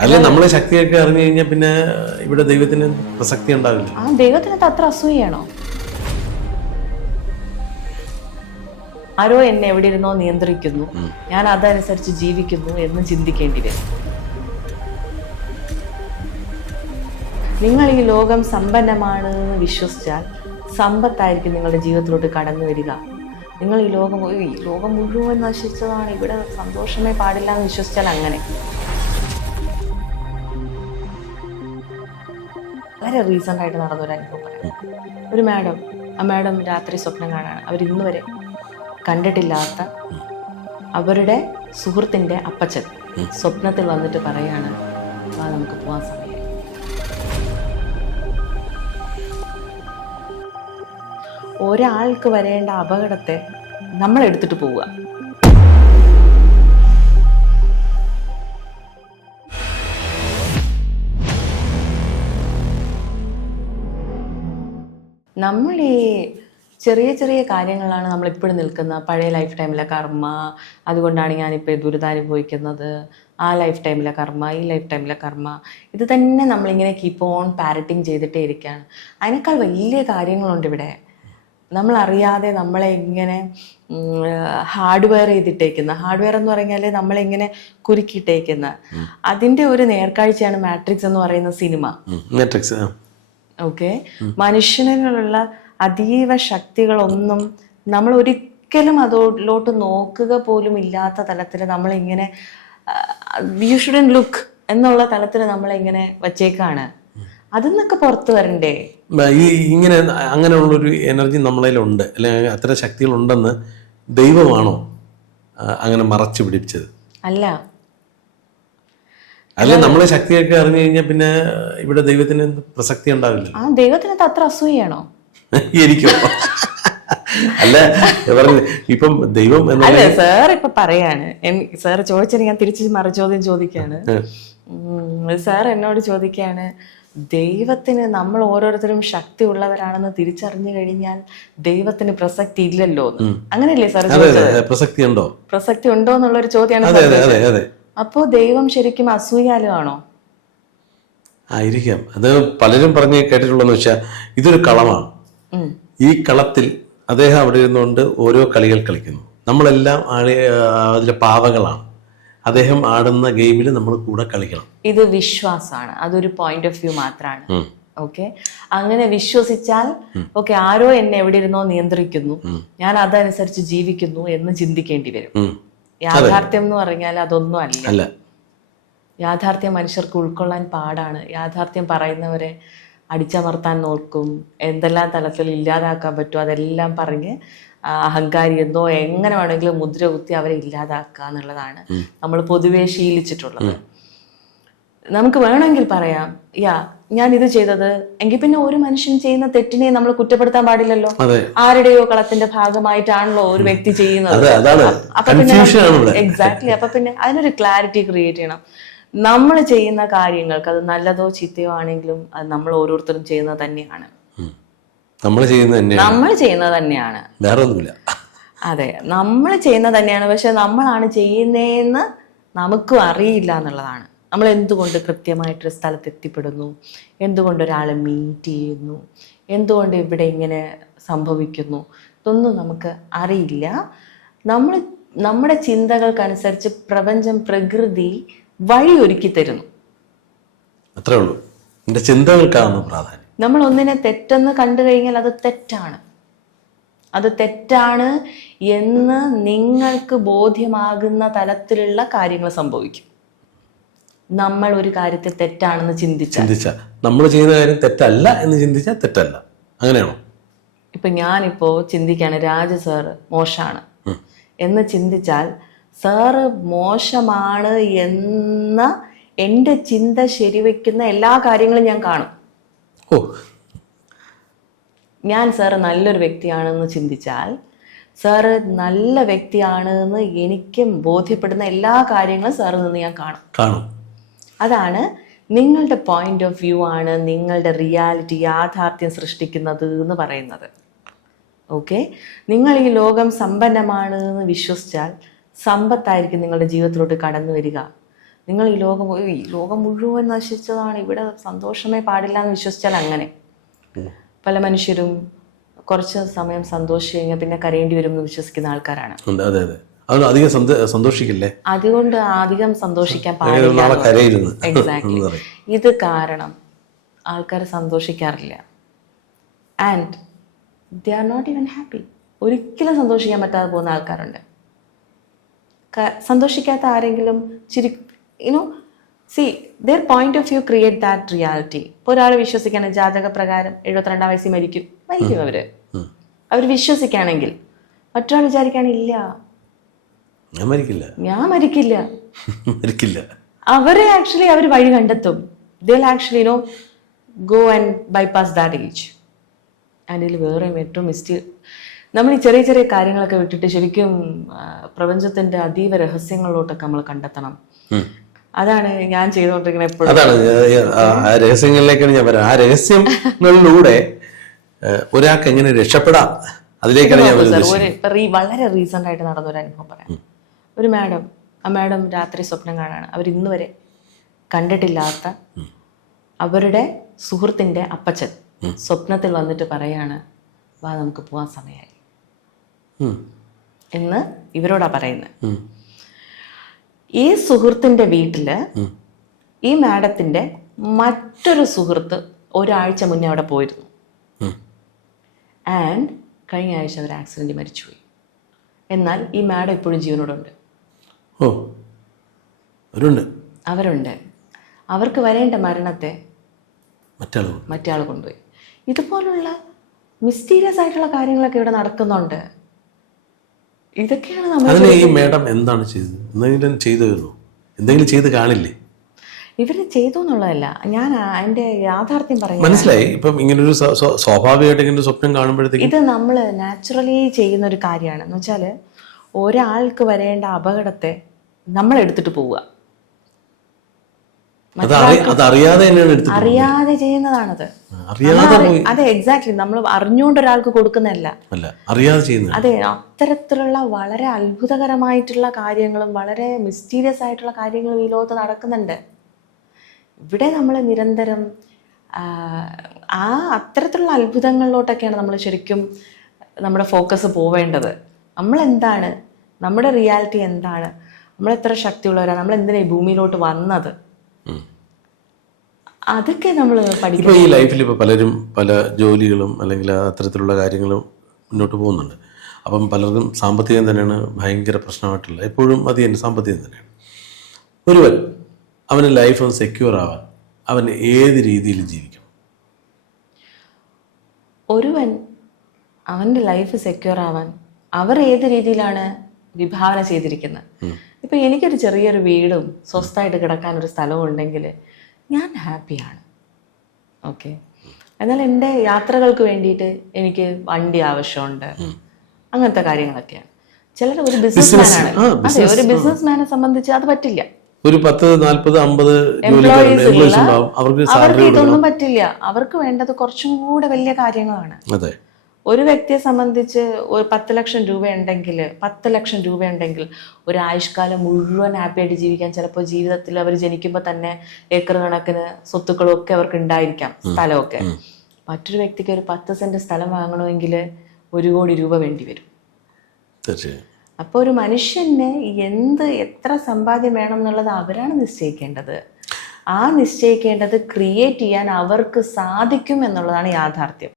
അല്ല നമ്മളെ ശക്തിയൊക്കെ അറിഞ്ഞു കഴിഞ്ഞാൽ പിന്നെ ഇവിടെ ദൈവത്തിന് പ്രസക്തി ഉണ്ടാവില്ല. ആ ദൈവത്തിനകത്ത് അത്ര അസൂയാണോ ആരോ എന്നെ എവിടെ ഇരുന്നോ നിയന്ത്രിക്കുന്നു ഞാൻ അതനുസരിച്ച് ജീവിക്കുന്നു എന്ന് ചിന്തിക്കേണ്ടി വരും. നിങ്ങൾ ഈ ലോകം സമ്പന്നമാണ് എന്ന് വിശ്വസിച്ചാൽ സമ്പത്തായിരിക്കും നിങ്ങളുടെ ജീവിതത്തിലോട്ട് കടന്നു വരിക. നിങ്ങൾ ഈ ലോകം "ഓ, ഈ ലോകം മുഴുവൻ നശിച്ചതാണ്. ഇവിടെ സന്തോഷമേ പാടില്ല എന്ന് വിശ്വസിച്ചാൽ അങ്ങനെ. വളരെ റീസെന്റ് ആയിട്ട് നടന്ന ഒരു അനുഭവം പറയാം ഒരു മാഡം ആ മാഡം രാത്രി സ്വപ്നം കാണാണ്. അവർ ഇന്ന് വരെ കണ്ടിട്ടില്ലാത്ത അവരുടെ സുഹൃത്തിന്റെ അപ്പച്ചൻ സ്വപ്നത്തിൽ വന്നിട്ട് പറയാണ് വാ നമുക്ക് പോകാൻ സമയം ഒരാൾക്ക് വരേണ്ട അപകടത്തെ നമ്മൾ എടുത്തിട്ട് പോവുക. നമ്മൾ ഈ ചെറിയ ചെറിയ കാര്യങ്ങളാണ് നമ്മൾ ഇപ്പോഴും നിൽക്കുന്ന പഴയ ലൈഫ് ടൈമിലെ കർമ്മ അതുകൊണ്ടാണ് ഞാനിപ്പോൾ ദുരിതാനുഭവിക്കുന്നത് ആ ലൈഫ് ടൈമിലെ കർമ്മ ഈ ലൈഫ് ടൈമിലെ കർമ്മ. ഇത് തന്നെ നമ്മളിങ്ങനെ കീപ്പ് ഓൺ പാരറ്റിങ് ചെയ്തിട്ടേ ഇരിക്കുകയാണ് അതിനേക്കാൾ വലിയ കാര്യങ്ങളുണ്ട് ഇവിടെ. നമ്മളറിയാതെ നമ്മളെ ഇങ്ങനെ ഹാർഡ്വെയർ ചെയ്തിട്ടേക്കുന്ന. ഹാർഡ്വെയർ എന്ന് പറഞ്ഞാൽ നമ്മളിങ്ങനെ കുരുക്കിയിട്ടേക്കുന്ന. അതിന്റെ ഒരു നേർക്കാഴ്ചയാണ് മാട്രിക്സ് എന്ന് പറയുന്ന സിനിമ. മാട്രിക്സ് ഓക്കെ മനുഷ്യനിലുള്ള അതീവ ശക്തികളൊന്നും നമ്മൾ ഒരിക്കലും അതിലോട്ട് നോക്കുക പോലും ഇല്ലാത്ത തലത്തിൽ നമ്മളിങ്ങനെ യു ഷുഡൻ ലുക്ക് എന്നുള്ള തലത്തിൽ നമ്മളിങ്ങനെ വച്ചേക്കാണ്. അതിന്നൊക്കെ പുറത്തു വരണ്ടേ? ഈ ഇങ്ങനെ അങ്ങനെയുള്ളൊരു എനർജി നമ്മളതിലുണ്ട് അല്ലെങ്കിൽ അത്ര ശക്തികളുണ്ടെന്ന് ദൈവമാണോ അങ്ങനെ മറച്ചു പിടിപ്പിച്ചത്? അല്ല. അല്ല നമ്മളെ ശക്തിയൊക്കെ അറിഞ്ഞു കഴിഞ്ഞാൽ പിന്നെ ഇവിടെ ദൈവത്തിന് പ്രസക്തി ഉണ്ടാവില്ല. ആ ദൈവത്തിനകത്ത് അത്ര അസൂയാണോ എനിക്കോ? അല്ല പറഞ്ഞു ഇപ്പം ദൈവം എന്നല്ല അല്ല സാർ ഇപ്പൊ പറയാണ്. സാർ ചോദിച്ചാൽ ഞാൻ തിരിച്ച് മറുചോദ്യം ചോദിക്കാണ്. സാർ എന്നോട് ചോദിക്കാണ് ദൈവത്തിന് നമ്മൾ ഓരോരുത്തരും ശക്തി ഉള്ളവരാണെന്ന് തിരിച്ചറിഞ്ഞു കഴിഞ്ഞാൽ ദൈവത്തിന് പ്രസക്തി ഇല്ലല്ലോ. അങ്ങനെയല്ലേ സാർ പ്രസക്തി ഉണ്ടോ? പ്രസക്തി ഉണ്ടോ എന്നുള്ള ഒരു ചോദ്യമാണ് അതെ സാർ അതെ അതെ ചോദിച്ചത്. അതെ അപ്പോ ദൈവം ശരിക്കും അസൂയാലുവാണോ? ആയിരിക്കാം. അത് പലരും പറഞ്ഞ് കേട്ടിട്ടുള്ളതെന്ന് വെച്ചാൽ ഇതൊരു കളമാണ്. ഈ കളത്തിൽ അദ്ദേഹം അവിടെ ഇരുന്നുകൊണ്ട് ഓരോ കളികൾ കളിക്കുന്നു. നമ്മളെല്ലാം ആളെ അതിലെ പാവകളാണ് അദ്ദേഹം ആടുന്ന ഗെയിമിൽ നമ്മൾ കൂടെ കളിക്കണം. ഇത് വിശ്വാസമാണ് അതൊരു പോയിന്റ് ഓഫ് വ്യൂ മാത്രമാണ്. ഓക്കെ അങ്ങനെ വിശ്വസിച്ചാൽ ഓക്കെ ആരോ എന്നെ എവിടെ ഇരുന്നോ നിയന്ത്രിക്കുന്നു. ഞാൻ അതനുസരിച്ച് ജീവിക്കുന്നു എന്ന് ചിന്തിക്കേണ്ടി വരും. യാഥാർത്ഥ്യം എന്ന് പറഞ്ഞാൽ അതൊന്നും അല്ല. യാഥാർത്ഥ്യം മനുഷ്യർക്ക് ഉൾക്കൊള്ളാൻ പാടാണ്. യാഥാർത്ഥ്യം പറയുന്നവരെ അടിച്ചമർത്താൻ നോക്കും. എന്തെല്ലാം തലത്തിൽ ഇല്ലാതാക്കാൻ പറ്റുമോ അതെല്ലാം പറഞ്ഞ് അഹങ്കാരി എന്നോ എങ്ങനെ വേണമെങ്കിലും മുദ്ര കുത്തി അവരെ ഇല്ലാതാക്കുക എന്നുള്ളതാണ് നമ്മൾ പൊതുവെ ശീലിച്ചിട്ടുള്ളത്. നമുക്ക് വേണമെങ്കിൽ പറയാം യാ ഞാൻ ഇത് ചെയ്തത്. എങ്കിൽ പിന്നെ ഒരു മനുഷ്യൻ ചെയ്യുന്ന തെറ്റിനെ നമ്മൾ കുറ്റപ്പെടുത്താൻ പാടില്ലല്ലോ. ആരുടെയോ കളത്തിന്റെ ഭാഗമായിട്ടാണല്ലോ ഒരു വ്യക്തി ചെയ്യുന്നത്. അപ്പൊ പിന്നെ എക്സാക്ട്ലി അപ്പൊ പിന്നെ അതിനൊരു ക്ലാരിറ്റി ക്രിയേറ്റ് ചെയ്യണം. നമ്മൾ ചെയ്യുന്ന കാര്യങ്ങൾക്ക് അത് നല്ലതോ ചീത്തയോ ആണെങ്കിലും അത് നമ്മൾ ഓരോരുത്തരും ചെയ്യുന്നത് തന്നെയാണ്. നമ്മൾ ചെയ്യുന്നത് തന്നെയാണ്. നമ്മൾ ചെയ്യുന്നത് തന്നെയാണ്. വേറെ ഒന്നുമില്ല അതെ. നമ്മൾ ചെയ്യുന്നത് തന്നെയാണ്. പക്ഷെ നമ്മളാണ് ചെയ്യുന്നതെന്ന് നമുക്കും അറിയില്ല എന്നുള്ളതാണ്. നമ്മൾ എന്തുകൊണ്ട് കൃത്യമായിട്ടൊരു സ്ഥലത്ത് എത്തിപ്പെടുന്നു എന്തുകൊണ്ട് ഒരാളെ മീറ്റ് ചെയ്യുന്നു? എന്തുകൊണ്ട് ഇവിടെ ഇങ്ങനെ സംഭവിക്കുന്നു? ഇതൊന്നും നമുക്ക് അറിയില്ല. നമ്മൾ നമ്മുടെ ചിന്തകൾക്കനുസരിച്ച് പ്രപഞ്ചം പ്രകൃതി വഴി ഒരുക്കി തരുന്നു. അത്രേ ഉള്ളൂ. ചിന്തകൾക്കാണ് പ്രാധാന്യം. നമ്മൾ ഒന്നിനെ തെറ്റെന്ന് കണ്ടു കഴിഞ്ഞാൽ അത് തെറ്റാണ്. അത് തെറ്റാണ് എന്ന് നിങ്ങൾക്ക് ബോധ്യമാകുന്ന തലത്തിലുള്ള കാര്യങ്ങൾ സംഭവിക്കും. നമ്മൾ ഒരു കാര്യത്തെ തെറ്റാണെന്ന് ചിന്തിച്ചാൽ? ചിന്തിച്ച നമ്മൾ ചെയ്യുന്ന കാര്യം തെറ്റല്ല എന്ന് ചിന്തിച്ചാൽ തെറ്റല്ല. അങ്ങനെയാണോ? ഇപ്പൊ ഞാനിപ്പോ ചിന്തിക്കാണ് രാജ സാറ് മോശമാണ് എന്ന് ചിന്തിച്ചാൽ സാറ് മോശമാണ് എന്ന എന്റെ ചിന്ത ശരിവെക്കുന്ന എല്ലാ കാര്യങ്ങളും ഞാൻ കാണും. ഓ. ഞാൻ സാറ് നല്ലൊരു വ്യക്തിയാണെന്ന് ചിന്തിച്ചാൽ സാറ് നല്ല വ്യക്തിയാണ് എന്ന് എനിക്ക് ബോധ്യപ്പെടുന്ന എല്ലാ കാര്യങ്ങളും സാറിൽ നിന്ന് ഞാൻ കാണും. കാണും. അതാണ് നിങ്ങളുടെ പോയിന്റ് ഓഫ് വ്യൂ ആണ് നിങ്ങളുടെ റിയാലിറ്റി യാഥാർത്ഥ്യം സൃഷ്ടിക്കുന്നത് എന്ന് പറയുന്നത്. ഓക്കെ നിങ്ങൾ ഈ ലോകം സമ്പന്നമാണ് എന്ന് വിശ്വസിച്ചാൽ സമ്പത്തായിരിക്കും നിങ്ങളുടെ ജീവിതത്തിലോട്ട് കടന്നു വരിക. നിങ്ങൾ ഈ ലോകം ഈ ലോകം മുഴുവൻ നശിച്ചതാണ്. ഇവിടെ സന്തോഷമേ പാടില്ല എന്ന് വിശ്വസിച്ചാൽ അങ്ങനെ. പല മനുഷ്യരും കുറച്ച് സമയം സന്തോഷിച്ച് കഴിഞ്ഞാൽ പിന്നെ കരയേണ്ടി വരും എന്ന് വിശ്വസിക്കുന്ന ആൾക്കാരാണ്. ഉണ്ട് അതെ അതെ അത് അധികം സന്തോ- സന്തോഷിക്കില്ലേ? അതുകൊണ്ട് അധികം സന്തോഷിക്കാൻ പാടില്ല എക്സാക്ട്ലി ഇത് കാരണം ആൾക്കാർ സന്തോഷിക്കാറില്ല. And they are not even happy ഒരിക്കലും സന്തോഷിക്കാൻ പറ്റാതെ പോകുന്ന ആൾക്കാരുണ്ട്. സന്തോഷിക്കാത്ത ആരെങ്കിലും ചിരി you know see their point of view create that reality ഇപ്പോൾ ഒരാൾ വിശ്വസിക്കുകയാണ് ജാതക പ്രകാരം എഴുപത്തിരണ്ടാം വയസ്സിൽ മരിക്കും. മരിക്കും അവർ. അവർ വിശ്വസിക്കുകയാണെങ്കിൽ മറ്റൊരാൾ വിചാരിക്കുകയാണില്ല ഞാൻ മരിക്കില്ല. ഞാൻ മരിക്കില്ല. മരിക്കില്ല. അവരെ ആക്ച്വലി അവർ വഴി കണ്ടെത്തും. ദിൽ actually no go and bypass that age and ഇതിൽ വേറെ ഏറ്റവും മിസ്റ്റേ നമ്മൾ ഈ ചെറിയ ചെറിയ കാര്യങ്ങളൊക്കെ വിട്ടിട്ട് ശരിക്കും പ്രപഞ്ചത്തിന്റെ അതീവ രഹസ്യങ്ങളിലോട്ടൊക്കെ നമ്മൾ കണ്ടെത്തണം. അതാണ് ഞാൻ ചെയ്തുകൊണ്ടിരിക്കുന്നത് എപ്പോഴും. അതാണ് ആ രഹസ്യങ്ങളിലേക്കാണ് ഞാൻ പറയുന്നത് ആ രഹസ്യങ്ങളിലൂടെ ഒരാൾക്ക് എങ്ങനെ രക്ഷപ്പെടാം? അതിലേക്കാണ് ഞാൻ വളരെ റീസെന്റ് ആയിട്ട് നടന്ന ഒരു അനുഭവം പറയാം. ഒരു മാഡം ആ മാഡം രാത്രി സ്വപ്നം കാണാണ്. അവർ ഇന്ന് വരെ കണ്ടിട്ടില്ലാത്ത അവരുടെ സുഹൃത്തിന്റെ അപ്പച്ചൻ സ്വപ്നത്തിൽ വന്നിട്ട് പറയാണ് വാ നമുക്ക് പോകാൻ സമയമായി. എന്ന് ഇവരോടാ പറയുന്നത് ഈ സുഹൃത്തിന്റെ വീട്ടിൽ ഈ മാഡത്തിന്റെ മറ്റൊരു സുഹൃത്ത് ഒരാഴ്ച മുന്നേ അവിടെ പോയിരുന്നു. ആൻഡ് കഴിഞ്ഞ ആഴ്ച അവർ ആക്സിഡന്റ് മരിച്ചുപോയി. എന്നാൽ ഈ മാഡം ഇപ്പോഴും ജീവനോടുണ്ട്. ഓ അവരുണ്ട്. അവരുണ്ട്. അവർക്ക് വരേണ്ട മരണത്തെ മറ്റാൾ മറ്റാൾ കൊണ്ടുപോയി. ഇതുപോലുള്ള മിസ്റ്റീരിയസ് ആയിട്ടുള്ള കാര്യങ്ങളൊക്കെ ഇവിടെ നടക്കുന്നുണ്ട് ഇതൊക്കെയാണ് നമ്മൾ അതിന് ഈ മേഡം എന്താണ് ചെയ്തത്? എന്തെങ്കിലും ചെയ്തോ എന്തെങ്കിലും ചെയ്ത് കാണില്ലേ? ഇവർ ചെയ്തു എന്നുള്ളതല്ല. ഞാൻ അതിന്റെ യാഥാർത്ഥ്യം പറയാം മനസ്സിലായി? ഇപ്പം ഇങ്ങനൊരു സ്വ- സ്വ- സ്വാഭാവികമായിട്ട് ഇങ്ങനെ ഒരു സ്വപ്നം കാണുമ്പോഴത്തേക്ക് ഇത് നമ്മൾ നാച്ചുറലി ചെയ്യുന്ന ഒരു കാര്യമാണ്. എന്ന് വെച്ചാൽ ഒരാൾക്ക് വരേണ്ട അപകടത്തെ നമ്മൾ എടുത്തിട്ട് പോവുക. അറിയാതെ ചെയ്യുന്നതാണത്. അതെ എക്സാക്ട്ലി നമ്മൾ അറിഞ്ഞുകൊണ്ട് ഒരാൾക്ക് കൊടുക്കുന്നതല്ല. അതെ അത്തരത്തിലുള്ള വളരെ അത്ഭുതകരമായിട്ടുള്ള കാര്യങ്ങളും വളരെ മിസ്റ്റീരിയസ് ആയിട്ടുള്ള കാര്യങ്ങളും ഈ ലോകത്ത് നടക്കുന്നുണ്ട്. ഇവിടെ നമ്മൾ നിരന്തരം ആ അത്തരത്തിലുള്ള അത്ഭുതങ്ങളിലോട്ടൊക്കെയാണ് നമ്മൾ ശരിക്കും നമ്മുടെ ഫോക്കസ് പോവേണ്ടത്. നമ്മൾ എന്താണ് നമ്മുടെ റിയാലിറ്റി എന്താണ്? നമ്മൾ എത്ര ശക്തിയുള്ളവരാണ് നമ്മൾ എന്തിനാ ഈ ഭൂമിയിലോട്ട് വന്നത്. അതൊക്കെ നമ്മൾ പഠിക്കും ഈ ലൈഫിൽ ഇപ്പോൾ പലരും പല ജോലികളും അല്ലെങ്കിൽ അത്തരത്തിലുള്ള കാര്യങ്ങളും മുന്നോട്ട് പോകുന്നുണ്ട്. അപ്പം പലർക്കും സാമ്പത്തികം തന്നെയാണ് ഭയങ്കര പ്രശ്നമായിട്ടുള്ളത്. എപ്പോഴും അത് തന്നെ സാമ്പത്തികം തന്നെയാണ്. ഒരുവൻ അവന് ലൈഫ് ഒന്ന് സെക്യൂർ ആവാൻ അവൻ ഏത് രീതിയിൽ ജീവിക്കും. ഒരുവൻ അവന്റെ ലൈഫ് സെക്യൂർ ആവാൻ അവർ ഏത് രീതിയിലാണ് വിഭാവന ചെയ്തിരിക്കുന്നത് ഇപ്പൊ എനിക്കൊരു ചെറിയൊരു വീടും സ്വസ്ഥമായിട്ട് കിടക്കാൻ ഒരു സ്ഥലവും ഉണ്ടെങ്കിൽ ഞാൻ ഹാപ്പിയാണ് ഓക്കെ എന്നാൽ എന്റെ യാത്രകൾക്ക് വേണ്ടിയിട്ട് എനിക്ക് വണ്ടി ആവശ്യമുണ്ട്. അങ്ങനത്തെ കാര്യങ്ങളൊക്കെയാണ്. ചിലർ ഒരു ബിസിനസ്മാനാണ് അതെ ഒരു ബിസിനസ്മാനെ സംബന്ധിച്ച് അത് പറ്റില്ല. ഒരു പത്ത് നാൽപ്പത് അമ്പത് അവർക്ക് ഇതൊന്നും പറ്റില്ല. അവർക്ക് വേണ്ടത് കുറച്ചും കൂടെ വലിയ കാര്യങ്ങളാണ്. അതെ. ഒരു വ്യക്തിയെ സംബന്ധിച്ച് ഒരു പത്ത് ലക്ഷം രൂപ ഉണ്ടെങ്കിൽ പത്ത് ലക്ഷം രൂപ ഉണ്ടെങ്കിൽ ഒരു ആയുഷ്കാലം മുഴുവൻ ഹാപ്പി ആയിട്ട് ജീവിക്കാൻ ചിലപ്പോൾ ജീവിതത്തിൽ അവർ ജനിക്കുമ്പോൾ തന്നെ ഏക്കർ കണക്കിന് സ്വത്തുക്കളും ഒക്കെ അവർക്ക് ഉണ്ടായിരിക്കാം സ്ഥലമൊക്കെ. മറ്റൊരു വ്യക്തിക്ക് ഒരു പത്ത് സെന്റ് സ്ഥലം വാങ്ങണമെങ്കിൽ ഒരു കോടി രൂപ വേണ്ടി വരും. അപ്പൊ അപ്പോൾ ഒരു മനുഷ്യന് എന്ത് എത്ര സമ്പാദ്യം വേണം എന്നുള്ളത് അവരാണ് നിശ്ചയിക്കേണ്ടത്. ആ നിശ്ചയിക്കേണ്ടത് ക്രിയേറ്റ് ചെയ്യാൻ അവർക്ക് സാധിക്കും എന്നുള്ളതാണ് യാഥാർത്ഥ്യം.